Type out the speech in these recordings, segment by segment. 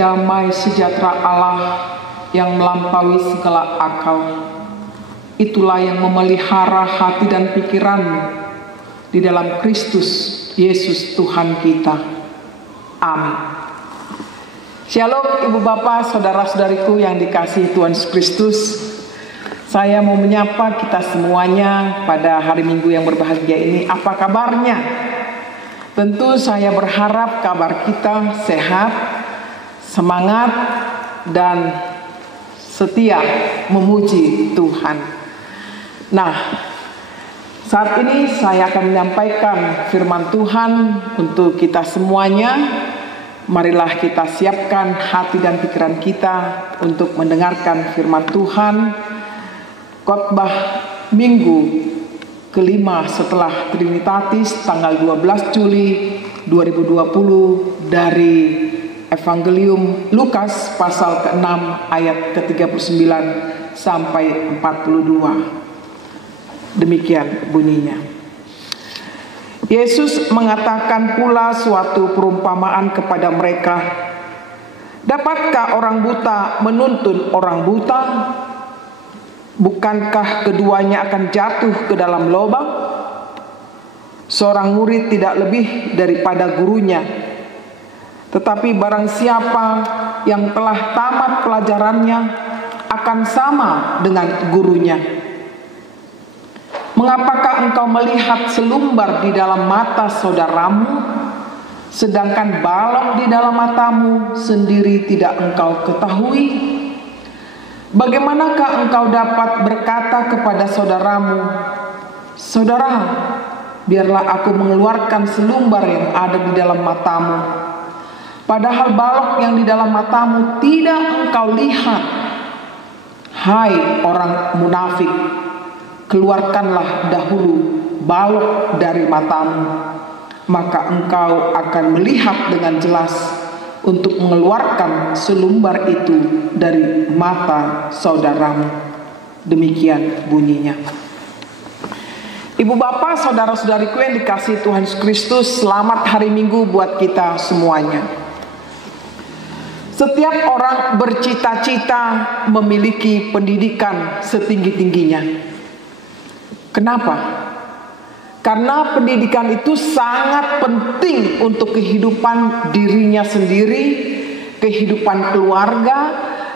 damai sejahtera Allah yang melampaui segala akal, itulah yang memelihara hati dan pikiranmu di dalam Kristus Yesus Tuhan kita. Amin. Shalom Ibu Bapak, saudara-saudariku yang dikasihi Tuhan Yesus Kristus. Saya mau menyapa kita semuanya pada hari Minggu yang berbahagia ini. Apa kabarnya? Tentu saya berharap kabar kita sehat, semangat, dan setia memuji Tuhan. Nah, saat ini saya akan menyampaikan firman Tuhan untuk kita semuanya. Marilah kita siapkan hati dan pikiran kita untuk mendengarkan firman Tuhan. Khotbah Minggu kelima setelah Trinitatis tanggal 12 Juli 2020 dari Evangelium Lukas pasal ke-6 ayat ke-39 sampai 42. Demikian bunyinya. Yesus mengatakan pula suatu perumpamaan kepada mereka. Dapatkah orang buta menuntun orang buta? Bukankah keduanya akan jatuh ke dalam lubang? Seorang murid tidak lebih daripada gurunya. Tetapi barang siapa yang telah tamat pelajarannya akan sama dengan gurunya. Mengapakah engkau melihat selumbar di dalam mata saudaramu, sedangkan balok di dalam matamu sendiri tidak engkau ketahui? Bagaimanakah engkau dapat berkata kepada saudaramu, "Saudara, biarlah aku mengeluarkan selumbar yang ada di dalam matamu," padahal balok yang di dalam matamu tidak engkau lihat? Hai orang munafik, keluarkanlah dahulu balok dari matamu, maka engkau akan melihat dengan jelas untuk mengeluarkan selumbar itu dari mata saudaramu. Demikian bunyinya. Ibu bapak, saudara-saudariku yang dikasihi Tuhan Yesus Kristus, selamat hari Minggu buat kita semuanya. Setiap orang bercita-cita memiliki pendidikan setinggi-tingginya. Kenapa? Karena pendidikan itu sangat penting untuk kehidupan dirinya sendiri, kehidupan keluarga,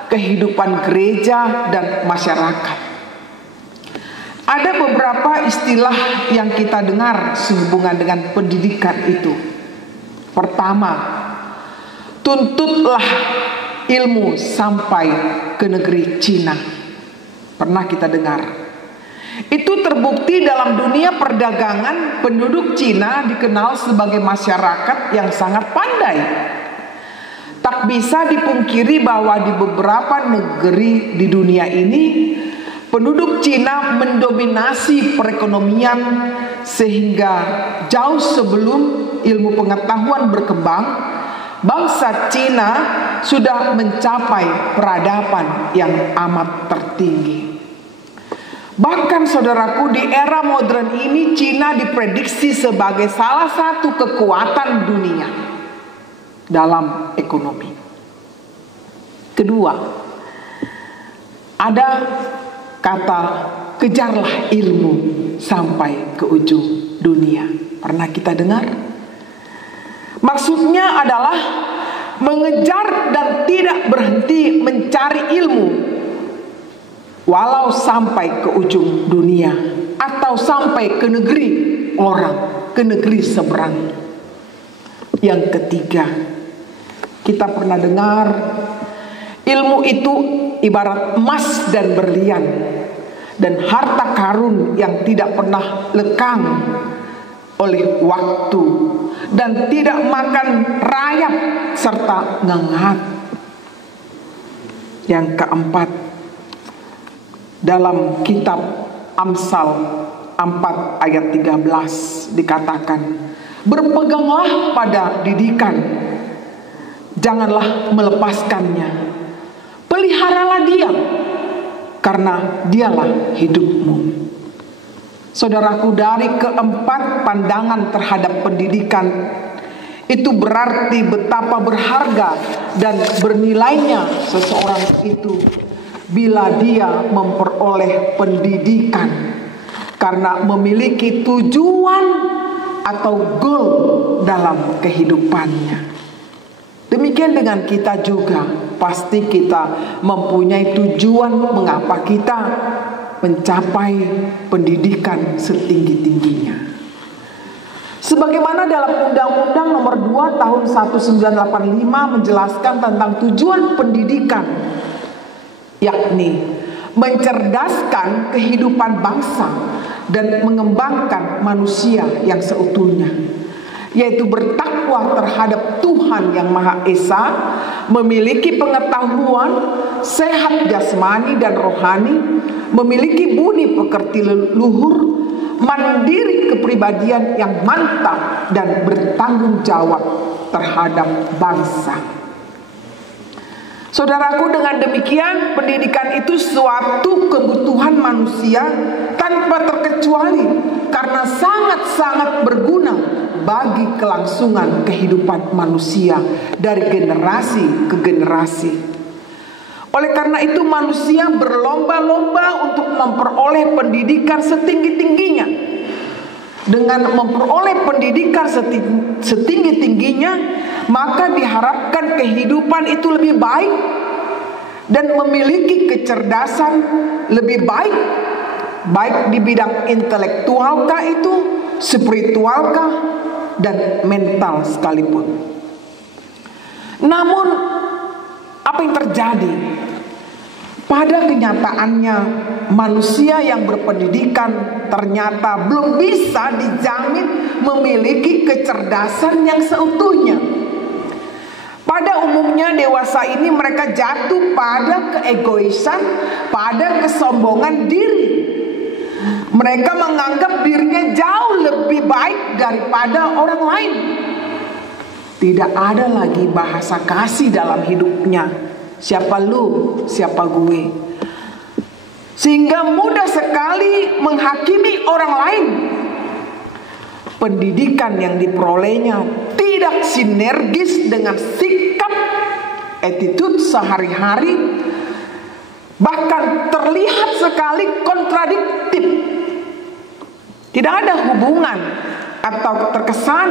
kehidupan gereja, dan masyarakat. Ada beberapa istilah yang kita dengar sehubungan dengan pendidikan itu. Pertama, tuntutlah ilmu sampai ke negeri Cina. Pernah kita dengar. Itu terbukti dalam dunia perdagangan. Penduduk Cina dikenal sebagai masyarakat yang sangat pandai. Tak bisa dipungkiri bahwa di beberapa negeri di dunia ini penduduk Cina mendominasi perekonomian, sehingga jauh sebelum ilmu pengetahuan berkembang, bangsa Cina sudah mencapai peradaban yang amat tertinggi. Bahkan saudaraku, di era modern ini Cina diprediksi sebagai salah satu kekuatan dunia dalam ekonomi. Kedua, ada kata kejarlah ilmu sampai ke ujung dunia. Pernah kita dengar? Maksudnya adalah mengejar dan tidak berhenti mencari ilmu, walau sampai ke ujung dunia atau sampai ke negeri orang, ke negeri seberang. Yang ketiga, kita pernah dengar ilmu itu ibarat emas dan berlian dan harta karun yang tidak pernah lekang oleh waktu dan tidak makan rayap serta ngengat. Yang keempat, dalam kitab Amsal 4 ayat 13 dikatakan, berpeganglah pada didikan, janganlah melepaskannya, peliharalah dia, karena dialah hidupmu. Saudaraku, dari keempat pandangan terhadap pendidikan Itu berarti betapa berharga dan bernilainya seseorang itu bila dia memperoleh pendidikan karena memiliki tujuan atau goal dalam kehidupannya. Demikian dengan kita juga, pasti kita mempunyai tujuan mengapa kita mencapai pendidikan setinggi-tingginya. Sebagaimana dalam Undang-Undang Nomor 2 Tahun 1985 menjelaskan tentang tujuan pendidikan, yakni mencerdaskan kehidupan bangsa dan mengembangkan manusia yang seutuhnya, yaitu bertakwa terhadap Tuhan yang Maha Esa, memiliki pengetahuan, sehat jasmani dan rohani, memiliki budi pekerti luhur, mandiri kepribadian yang mantap, dan bertanggung jawab terhadap bangsa. Saudaraku, dengan demikian pendidikan itu suatu kebutuhan manusia tanpa terkecuali karena sangat-sangat berguna bagi kelangsungan kehidupan manusia dari generasi ke generasi. Oleh karena itu manusia berlomba-lomba untuk memperoleh pendidikan setinggi-tingginya. Dengan memperoleh pendidikan setinggi-tingginya, maka diharapkan kehidupan itu lebih baik dan memiliki kecerdasan lebih baik, baik di bidang intelektualkah itu, spiritualkah, dan mental sekalipun. Namun apa yang terjadi? Pada kenyataannya, manusia yang berpendidikan ternyata belum bisa dijamin memiliki kecerdasan yang seutuhnya. Pada umumnya dewasa ini mereka jatuh pada keegoisan, pada kesombongan diri. Mereka menganggap dirinya jauh lebih baik daripada orang lain. Tidak ada lagi bahasa kasih dalam hidupnya. Siapa lu, siapa gue. Sehingga mudah sekali menghakimi orang lain. Pendidikan yang diperolehnya tidak sinergis dengan sikap, attitude sehari-hari, bahkan terlihat sekali kontradiktif. Tidak ada hubungan atau terkesan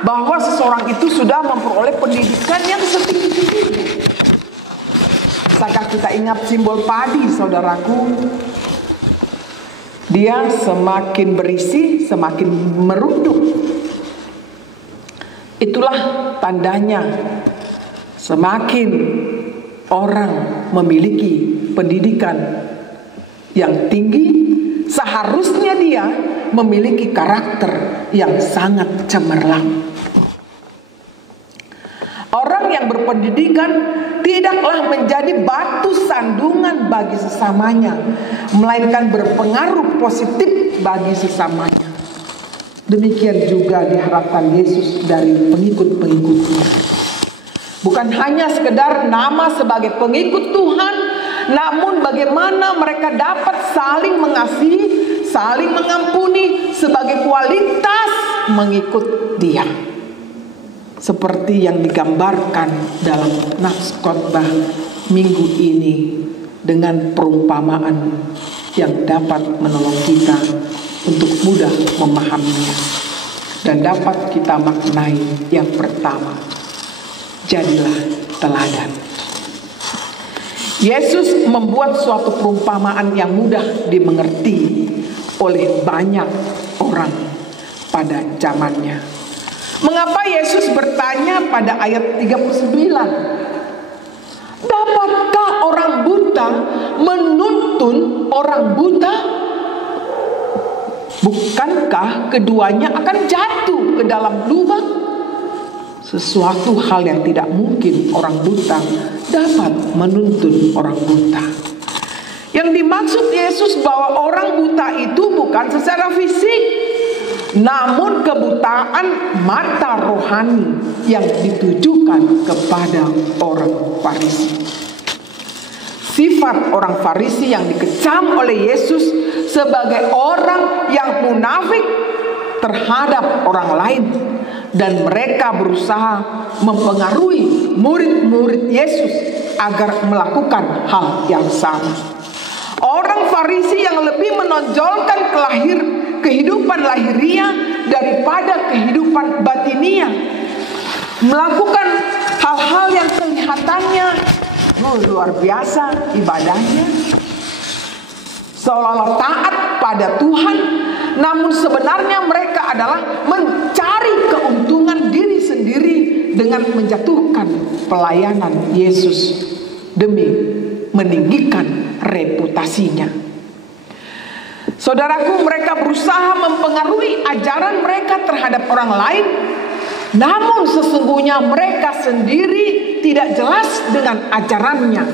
bahwa seseorang itu sudah memperoleh pendidikan yang setinggi-tingginya. Saat kita ingat simbol padi, saudaraku, dia semakin berisi, semakin merunduk. Itulah tandanya semakin orang memiliki pendidikan yang tinggi, seharusnya dia memiliki karakter yang sangat cemerlang. Orang yang berpendidikan tidaklah menjadi batu sandungan bagi sesamanya, melainkan berpengaruh positif bagi sesamanya. Demikian juga diharapkan Yesus dari pengikut-pengikutnya. Bukan hanya sekedar nama sebagai pengikut Tuhan, namun bagaimana mereka dapat saling mengasihi, saling mengampuni sebagai kualitas mengikut Dia. Seperti yang digambarkan dalam nats khotbah minggu ini dengan perumpamaan yang dapat menolong kita untuk mudah memahaminya dan dapat kita maknai. Yang pertama, jadilah teladan. Yesus membuat suatu perumpamaan yang mudah dimengerti oleh banyak orang pada zamannya. Mengapa Yesus bertanya pada ayat 39, dapatkah orang buta menuntun orang buta? Bukankah keduanya akan jatuh ke dalam lubang? Sesuatu hal yang tidak mungkin orang buta dapat menuntun orang buta. Yang dimaksud Yesus bahwa orang buta itu bukan secara fisik, namun kebutaan mata rohani yang ditujukan kepada orang Farisi. Sifat orang Farisi yang dikecam oleh Yesus sebagai orang yang munafik terhadap orang lain dan mereka berusaha mempengaruhi murid-murid Yesus agar melakukan hal yang sama. Orang Farisi yang lebih menonjolkan kehidupan lahiriah daripada kehidupan batiniah, melakukan hal-hal yang kelihatannya luar biasa ibadahnya, seolah-olah taat pada Tuhan, namun sebenarnya mereka adalah mencari keuntungan diri sendiri dengan menjatuhkan pelayanan Yesus demi meninggikan reputasinya. Saudaraku, mereka berusaha mempengaruhi ajaran mereka terhadap orang lain, namun sesungguhnya mereka sendiri tidak jelas dengan ajarannya.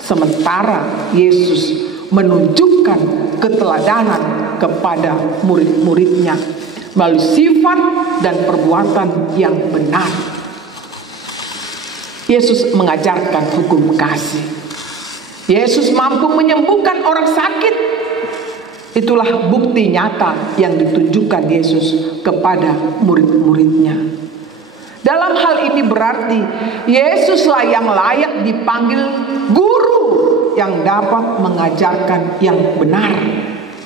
Sementara Yesus menunjukkan keteladanan kepada murid-muridnya melalui sifat dan perbuatan yang benar. Yesus mengajarkan hukum kasih. Yesus mampu menyembuhkan orang sakit. Itulah bukti nyata yang ditunjukkan Yesus kepada murid-muridnya. Dalam hal ini berarti Yesuslah yang layak dipanggil guru yang dapat mengajarkan yang benar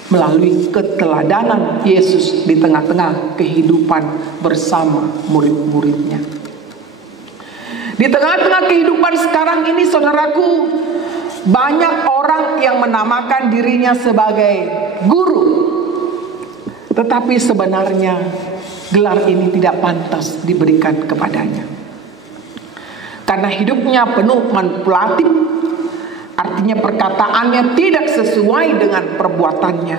melalui keteladanan Yesus di tengah-tengah kehidupan bersama murid-muridnya. Di tengah-tengah kehidupan sekarang ini, saudaraku, banyak orang yang menamakan dirinya sebagai guru, tetapi sebenarnya gelar ini tidak pantas diberikan kepadanya. Karena hidupnya penuh manipulatif, artinya perkataannya tidak sesuai dengan perbuatannya.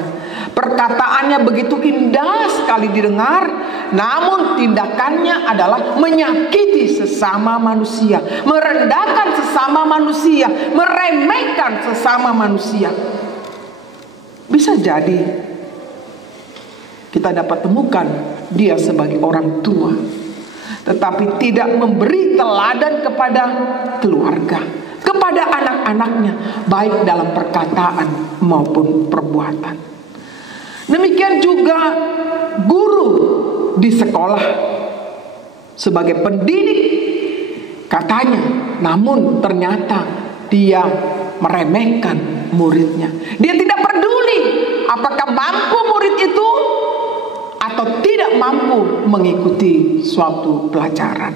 Perkataannya begitu indah sekali didengar, namun tindakannya adalah menyakiti sesama manusia, merendahkan sesama manusia, meremehkan sesama manusia. Bisa jadi kita dapat temukan dia sebagai orang tua, tetapi tidak memberi teladan kepada keluarga, kepada anak-anaknya, baik dalam perkataan maupun perbuatan. Demikian juga guru di sekolah sebagai pendidik katanya, namun ternyata dia meremehkan muridnya. Dia tidak peduli apakah mampu murid itu atau tidak mampu mengikuti suatu pelajaran.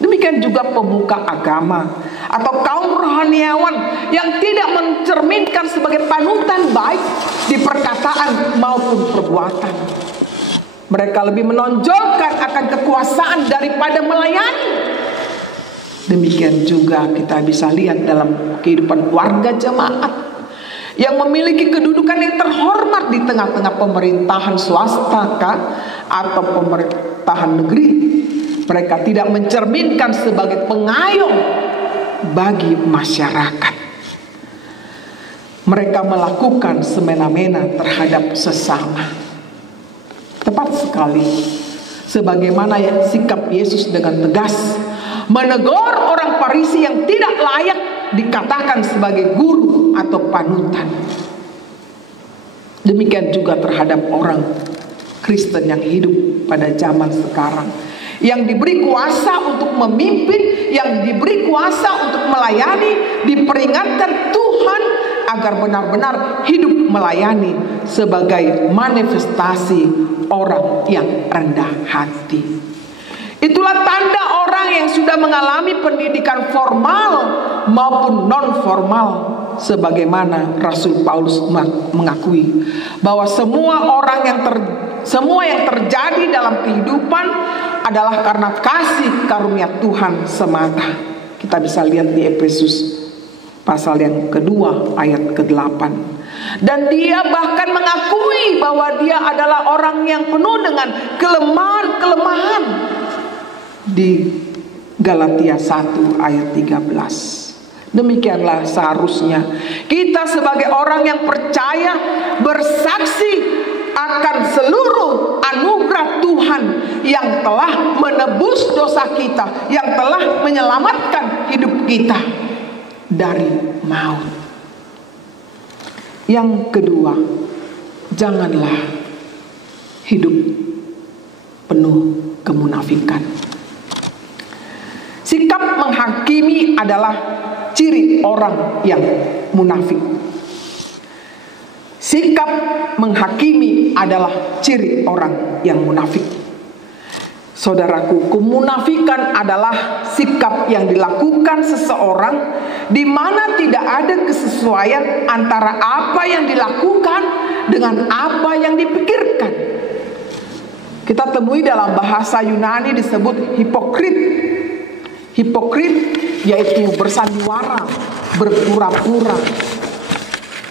Demikian juga pemuka agama atau kaum rohaniawan yang tidak mencerminkan sebagai panutan baik di perkataan maupun perbuatan. Mereka lebih menonjolkan akan kekuasaan daripada melayani. Demikian juga kita bisa lihat dalam kehidupan warga jemaat yang memiliki kedudukan yang terhormat di tengah-tengah pemerintahan swasta atau pemerintahan negeri. Mereka tidak mencerminkan sebagai pengayom bagi masyarakat. Mereka melakukan semena-mena terhadap sesama. Tepat sekali sebagaimana sikap Yesus dengan tegas menegur orang Farisi yang tidak layak dikatakan sebagai guru atau panutan. Demikian juga terhadap orang Kristen yang hidup pada zaman sekarang, yang diberi kuasa untuk memimpin, yang diberi kuasa untuk melayani, diperingatkan Tuhan agar benar-benar hidup melayani sebagai manifestasi orang yang rendah hati. Itulah tanda orang yang sudah mengalami pendidikan formal maupun non formal, sebagaimana Rasul Paulus mengakui bahwa semua yang terjadi dalam kehidupan adalah karena kasih karunia Tuhan semata. Kita bisa lihat di Efesus pasal yang kedua ayat ke-8. Dan dia bahkan mengakui bahwa dia adalah orang yang penuh dengan kelemahan di Galatia 1 ayat 13. Demikianlah seharusnya kita sebagai orang yang percaya bersaksi akan seluruh anugerah Tuhan yang telah menebus dosa kita, yang telah menyelamatkan hidup kita dari maut. Yang kedua, janganlah hidup penuh kemunafikan. Sikap menghakimi adalah ciri orang yang munafik. Sikap menghakimi adalah ciri orang yang munafik. Saudaraku, kemunafikan adalah sikap yang dilakukan seseorang di mana tidak ada kesesuaian antara apa yang dilakukan dengan apa yang dipikirkan. Kita temui dalam bahasa Yunani disebut hipokrit. Hipokrit yaitu bersandiwara, berpura-pura.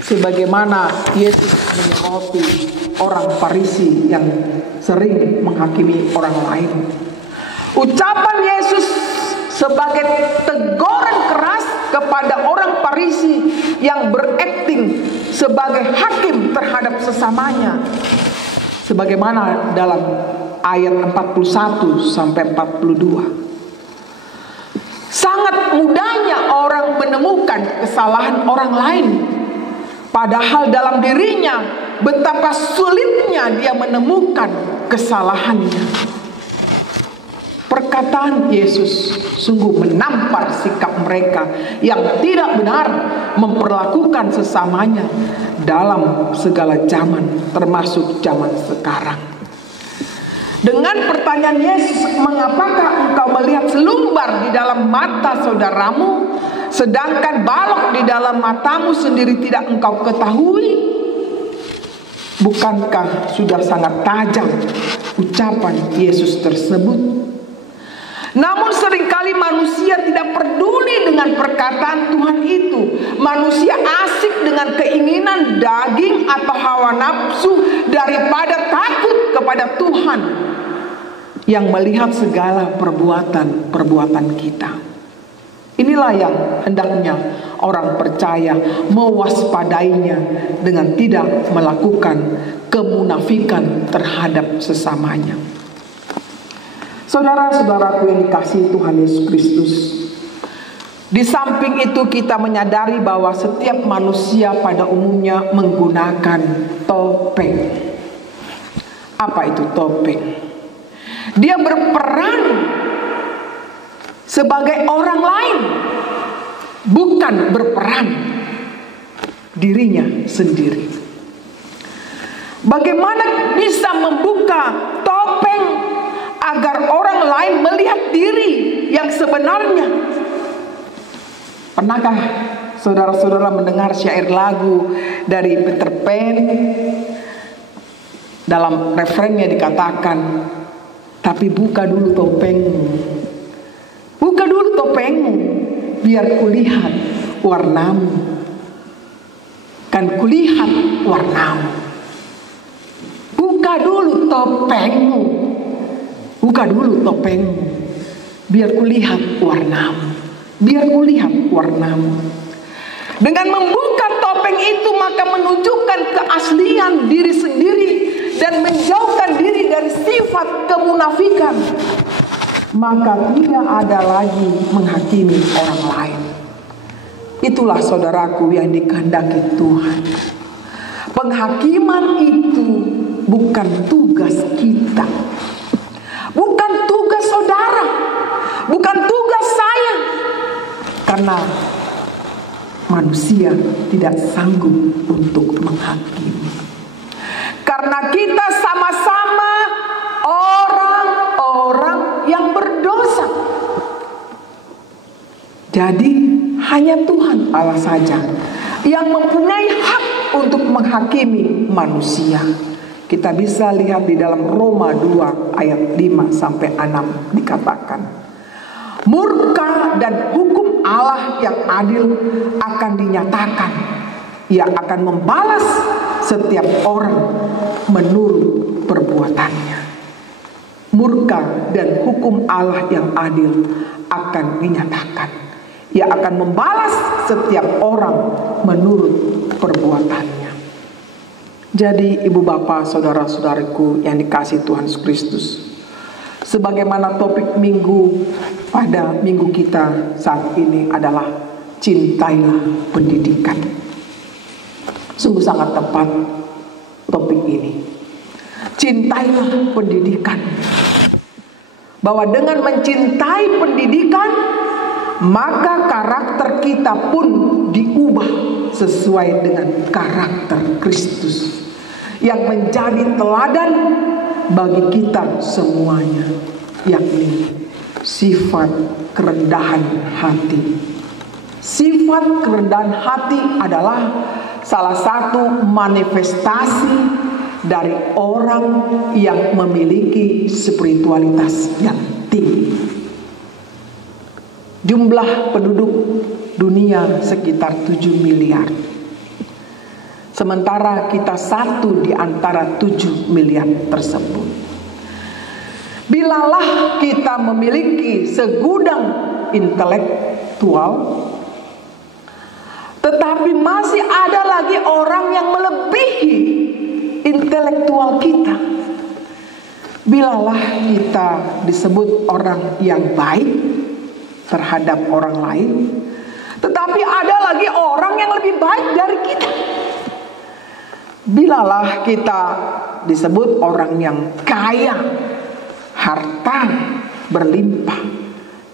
Sebagaimana Yesus menyoroti orang Farisi yang sering menghakimi orang lain. Ucapan Yesus sebagai teguran keras kepada orang Farisi yang berakting sebagai hakim terhadap sesamanya. Sebagaimana dalam ayat 41 sampai 42. Sangat mudahnya orang menemukan kesalahan orang lain, padahal dalam dirinya betapa sulitnya dia menemukan kesalahannya. Perkataan Yesus sungguh menampar sikap mereka yang tidak benar memperlakukan sesamanya dalam segala zaman, termasuk zaman sekarang. Dengan pertanyaan Yesus, mengapakah engkau melihat selumbar di dalam mata saudaramu, sedangkan balok di dalam matamu sendiri tidak engkau ketahui? Bukankah sudah sangat tajam ucapan Yesus tersebut? Namun seringkali manusia tidak peduli dengan perkataan Tuhan itu. Manusia asik dengan keinginan daging atau hawa nafsu daripada takut kepada Tuhan yang melihat segala perbuatan kita. Inilah yang hendaknya orang percaya mewaspadainya dengan tidak melakukan kemunafikan terhadap sesamanya. Saudara-saudaraku yang dikasihi Tuhan Yesus Kristus, di samping itu kita menyadari bahwa setiap manusia pada umumnya menggunakan topeng. Apa itu topeng? Dia berperan sebagai orang lain, bukan berperan dirinya sendiri. Bagaimana bisa membuka topeng agar orang lain melihat diri yang sebenarnya? Pernahkah saudara-saudara mendengar syair lagu dari Peter Pan? Dalam refrennya dikatakan, tapi buka dulu topengmu, buka dulu topengmu, biar kulihat warnamu. Kan kulihat warnamu. Buka dulu topengmu, buka dulu topengmu, biar kulihat warnamu, biar kulihat warnamu. Dengan membuka topeng itu maka menunjukkan keaslian diri sendiri dan menjauhkan diri dari sifat kemunafikan. Maka tidak ada lagi menghakimi orang lain. Itulah saudaraku yang dikehendaki Tuhan. Penghakiman itu bukan tugas kita, bukan tugas saudara, bukan tugas saya, karena manusia tidak sanggup untuk menghakimi. Karena kita sama-sama orang-orang yang berdosa. Jadi hanya Tuhan Allah saja yang mempunyai hak untuk menghakimi manusia. Kita bisa lihat di dalam Roma 2 ayat 5 sampai 6 dikatakan, murka dan hukum Allah yang adil akan dinyatakan. Ia akan membalas setiap orang menurut perbuatannya. Murka dan hukum Allah yang adil akan dinyatakan. Ia akan membalas setiap orang menurut perbuatannya. Jadi ibu bapak saudara-saudariku yang dikasihi Tuhan Yesus Kristus, sebagaimana topik minggu pada minggu kita saat ini adalah cintailah pendidikan. Sungguh sangat tepat topik ini. Cintailah pendidikan. bahwa dengan mencintai pendidikan, maka karakter kita pun diubah sesuai dengan karakter Kristus yang menjadi teladan bagi kita semuanya, yakni sifat kerendahan hati. Sifat kerendahan hati adalah salah satu manifestasi dari orang yang memiliki spiritualitas yang tinggi. Jumlah penduduk dunia sekitar 7 miliar. Sementara kita satu di antara 7 miliar tersebut. Bilalah kita memiliki segudang intelektual, tetapi masih ada lagi orang yang melebihi intelektual kita. Bilalah kita disebut orang yang baik terhadap orang lain, tetapi ada lagi orang yang lebih baik dari kita. Bilalah kita disebut orang yang kaya, harta berlimpah,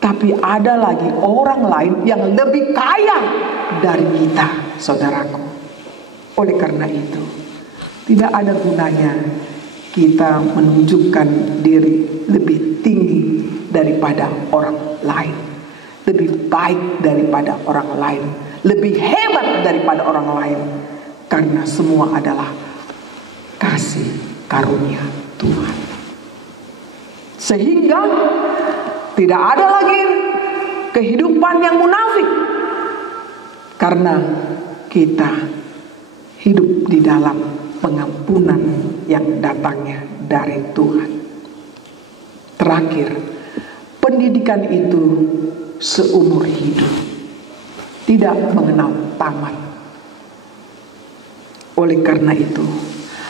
tapi ada lagi orang lain yang lebih kaya dari kita, saudaraku. Oleh karena itu, tidak ada gunanya kita menunjukkan diri lebih tinggi daripada orang lain, lebih baik daripada orang lain, lebih hebat daripada orang lain, karena semua adalah kasih karunia Tuhan. Sehingga tidak ada lagi kehidupan yang munafik, karena kita hidup di dalam pengampunan yang datangnya dari Tuhan. Terakhir, pendidikan itu seumur hidup, tidak mengenal tamat. Oleh karena itu,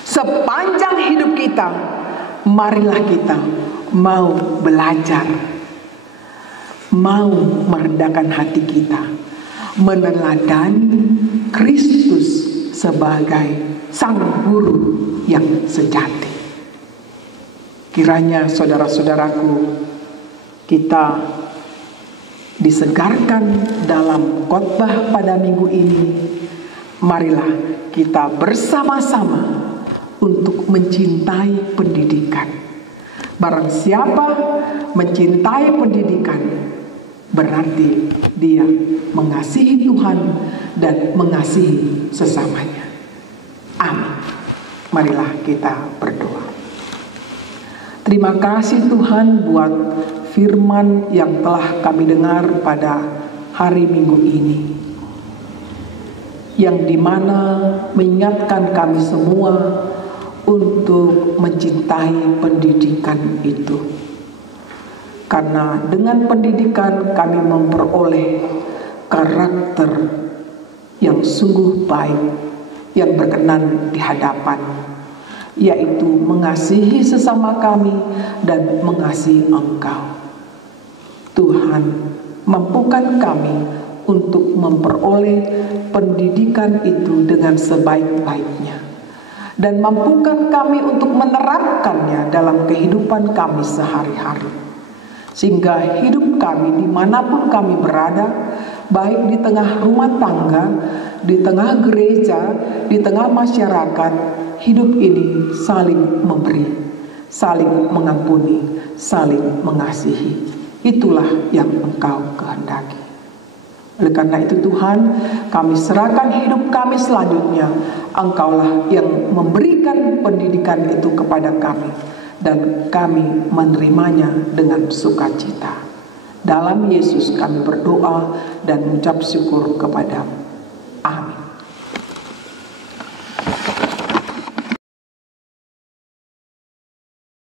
sepanjang hidup kita, marilah kita mau belajar, mau merendahkan hati kita, meneladani Kristus sebagai Sang Guru yang sejati. Kiranya saudara-saudaraku, kita disegarkan dalam khotbah pada minggu ini. Marilah kita bersama-sama untuk mencintai pendidikan. Barang siapa mencintai pendidikan, berarti dia mengasihi Tuhan dan mengasihi sesamanya. Amin. Marilah kita berdoa. Terima kasih Tuhan buat firman yang telah kami dengar pada hari Minggu ini, yang dimana mengingatkan kami semua untuk mencintai pendidikan itu. Karena dengan pendidikan kami memperoleh karakter yang sungguh baik, yang berkenan di hadapan, yaitu mengasihi sesama kami dan mengasihi Engkau. Tuhan, mampukan kami untuk memperoleh pendidikan itu dengan sebaik-baiknya, dan mampukan kami untuk menerapkannya dalam kehidupan kami sehari-hari, sehingga hidup kami dimanapun kami berada, baik di tengah rumah tangga, di tengah gereja, di tengah masyarakat, hidup ini saling memberi, saling mengampuni, saling mengasihi. Itulah yang Engkau kehendaki. Oleh karena itu Tuhan, kami serahkan hidup kami selanjutnya. Engkaulah yang memberikan pendidikan itu kepada kami, dan kami menerimanya dengan sukacita. Dalam Yesus kami berdoa dan mengucap syukur kepada-Mu.